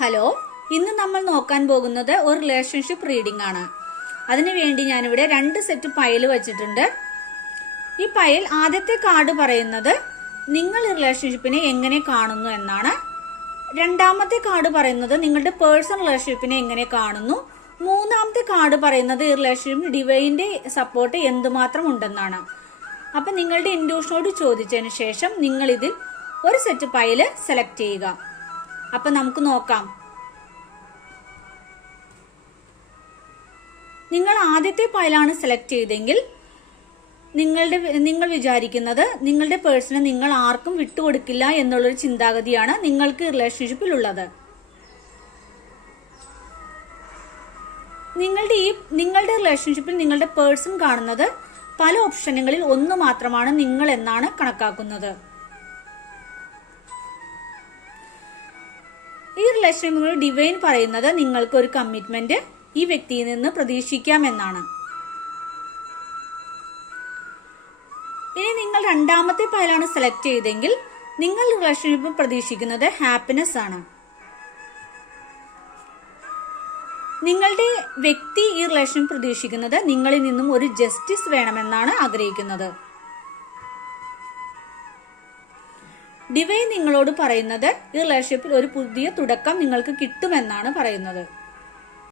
Hello, ഇന്ന് നമ്മൾ നോക്കാൻ പോകുന്നത് ഒരു റിലേഷൻഷിപ്പ് റീഡിംഗ് ആണ്. അതിനുവേണ്ടി ഞാനിവിടെ 2 സെറ്റ് പയൽ വെച്ചിട്ടുണ്ട്. ഈ പയൽ ആദ്യത്തെ കാർഡ് പറയുന്നത് നിങ്ങൾ ഈ റിലേഷൻഷിപ്പിനെ എങ്ങനെ കാണുന്നു എന്നാണ്. രണ്ടാമത്തെ കാർഡ് പറയുന്നത് നിങ്ങളുടെ പേഴ്സണൽ റിലേഷൻഷിപ്പിനെ എങ്ങനെ കാണുന്നു. മൂന്നാമത്തെ കാർഡ് പറയുന്നത് ഈ റിലേഷൻഷിപ്പിന് ഡിവൈൻ്റെ സപ്പോർട്ട് എന്തുമാത്രം ഉണ്ടെന്നാണ്. അപ്പം നിങ്ങളുടെ ഇൻഡ്യൂഷനോട് ചോദിച്ചതിന് ശേഷം നിങ്ങൾ ഇതിൽ ഒരു സെറ്റ് പയൽ സെലക്ട് ചെയ്യുക. അപ്പം നമുക്ക് നോക്കാം. നിങ്ങൾ ആദ്യത്തെ പയലാണ് സെലക്ട് ചെയ്തെങ്കിൽ നിങ്ങൾ വിചാരിക്കുന്നത് നിങ്ങളുടെ പേഴ്സണെ നിങ്ങൾ ആർക്കും വിട്ടുകൊടുക്കില്ല എന്നുള്ളൊരു ചിന്താഗതിയാണ് നിങ്ങൾക്ക് റിലേഷൻഷിപ്പിലുള്ളത്. നിങ്ങളുടെ റിലേഷൻഷിപ്പിൽ നിങ്ങളുടെ പേഴ്സൺ കാണുന്നത് പല ഓപ്ഷനുകളിൽ ഒന്ന് മാത്രമാണ് നിങ്ങൾ എന്നാണ് കണക്കാക്കുന്നത്. ഈ റിലേഷൻഷിപ്പിൽ ഡിവൈൻ പറയുന്നത് നിങ്ങൾക്ക് ഒരു കമ്മിറ്റ്മെന്റ് ഈ വ്യക്തിയിൽ നിന്ന് പ്രതീക്ഷിക്കാമെന്നാണ്. ഇനി നിങ്ങൾ രണ്ടാമത്തെ പയലാണ് സെലക്ട് ചെയ്തെങ്കിൽ നിങ്ങൾ റിലേഷൻഷിപ്പിൽ പ്രതീക്ഷിക്കുന്നത് ഹാപ്പിനെസ് ആണ്. നിങ്ങളുടെ വ്യക്തി ഈ റിലേഷൻഷിപ്പ് പ്രതീക്ഷിക്കുന്നത് നിങ്ങളിൽ നിന്നും ഒരു ജസ്റ്റിസ് വേണമെന്നാണ് ആഗ്രഹിക്കുന്നത്. ഡിവൈൻ നിങ്ങളോട് പറയുന്നത് ഈ റിലേഷൻഷിപ്പിൽ ഒരു പുതിയ തുടക്കം നിങ്ങൾക്ക് കിട്ടുമെന്നാണ് പറയുന്നത്.